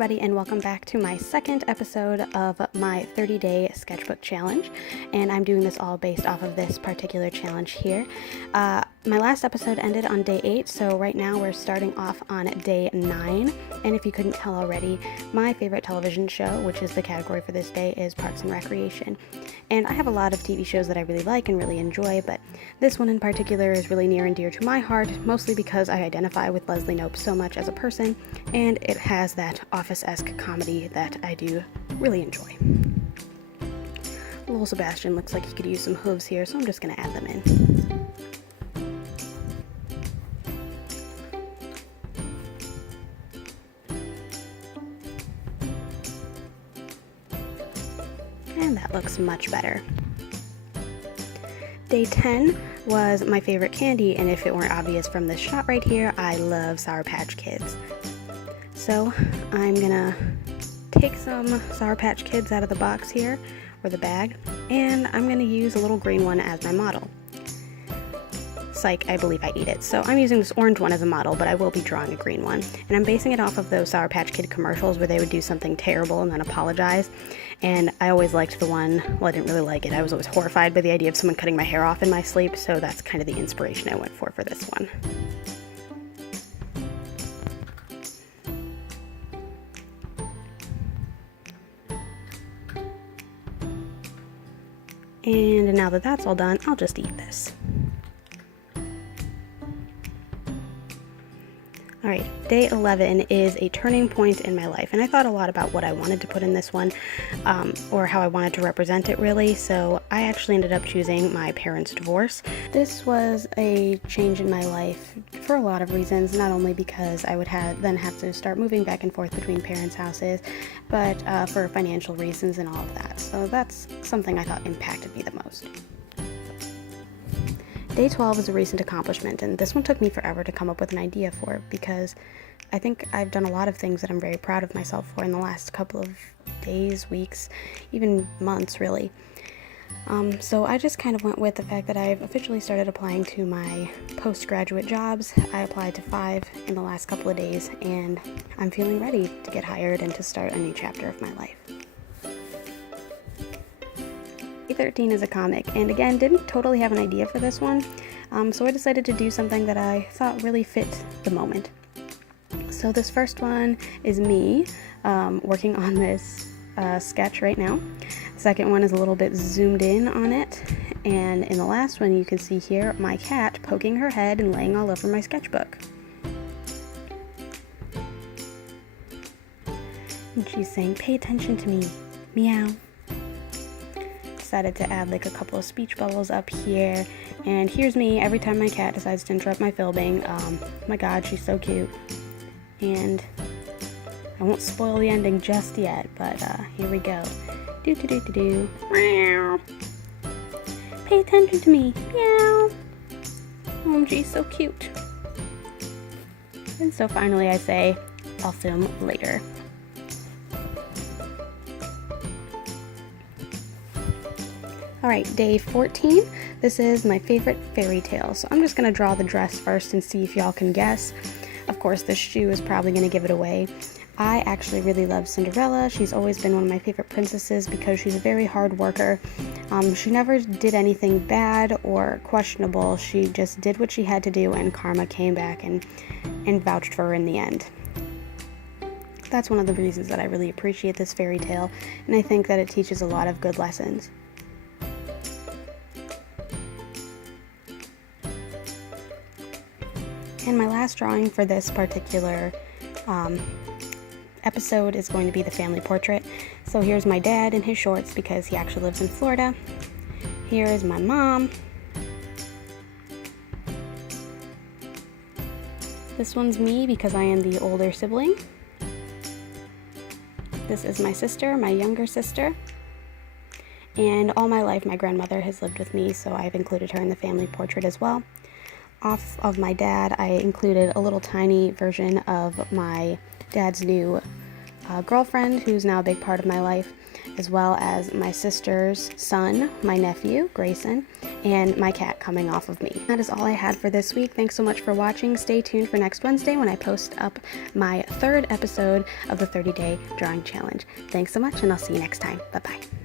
everybody, and welcome back to my second episode of my 30-day sketchbook challenge, and I'm doing this all based off of this particular challenge here. My last episode ended on day 8, so right now we're starting off on day 9, and if you couldn't tell already, my favorite television show, which is the category for this day, is Parks and Recreation. And I have a lot of TV shows that I really like and really enjoy, but this one in particular is really near and dear to my heart, mostly because I identify with Leslie Knope so much as a person, and it has that Office-esque comedy that I do really enjoy. Little Sebastian looks like he could use some hooves here, so I'm just going to add them in. And that looks much better. Day 10 was my favorite candy, and if it weren't obvious from this shot right here, I love Sour Patch Kids. So I'm gonna take some Sour Patch Kids out of the box here, or the bag, and I'm gonna use a little green one as my model. Psych, I believe I eat it. So I'm using this orange one as a model, but I will be drawing a green one. And I'm basing it off of those Sour Patch Kid commercials where they would do something terrible and then apologize. And I always liked the one, well, I didn't really like it. I was always horrified by the idea of someone cutting my hair off in my sleep, so that's kind of the inspiration I went for this one. And now that that's all done, I'll just eat this. Alright, day 11 is a turning point in my life, and I thought a lot about what I wanted to put in this one, or how I wanted to represent it really, so I actually ended up choosing my parents' divorce. This was a change in my life for a lot of reasons, not only because I would then have to start moving back and forth between parents' houses, but for financial reasons and all of that, so that's something I thought impacted me the most. Day 12 is a recent accomplishment, and this one took me forever to come up with an idea for because I think I've done a lot of things that I'm very proud of myself for in the last couple of days, weeks, even months really. So I just kind of went with the fact that I've officially started applying to my postgraduate jobs. I applied to 5 in the last couple of days, and I'm feeling ready to get hired and to start a new chapter of my life. 13 is a comic, and again, didn't totally have an idea for this one, so I decided to do something that I thought really fit the moment. So this first one is me working on this sketch right now. The second one is a little bit zoomed in on it, and in the last one you can see here my cat poking her head and laying all over my sketchbook. And she's saying, "Pay attention to me, meow." Decided to add like a couple of speech bubbles up here, and here's me every time my cat decides to interrupt my filming. My god, she's so cute. And I won't spoil the ending just yet, but here we go. Do do do do do. Meow. Pay attention to me. Meow. OMG, so cute. And so finally I say, I'll film later. Alright, day 14. This is my favorite fairy tale, so I'm just going to draw the dress first and see if y'all can guess. Of course, the shoe is probably going to give it away. I actually really love Cinderella. She's always been one of my favorite princesses because she's a very hard worker. She never did anything bad or questionable. She just did what she had to do, and karma came back and vouched for her in the end. That's one of the reasons that I really appreciate this fairy tale, and I think that it teaches a lot of good lessons. And my last drawing for this particular episode is going to be the family portrait. So here's my dad in his shorts because he actually lives in Florida. Here is my mom. This one's me because I am the older sibling. This is my sister, my younger sister. And all my life my grandmother has lived with me, so I've included her in the family portrait as well. Off of my dad, I included a little tiny version of my dad's new girlfriend, who's now a big part of my life. as well as my sister's son, my nephew, Grayson, and my cat coming off of me. That is all I had for this week. Thanks so much for watching. Stay tuned for next Wednesday when I post up my third episode of the 30-day drawing challenge. Thanks so much, and I'll see you next time. Bye-bye.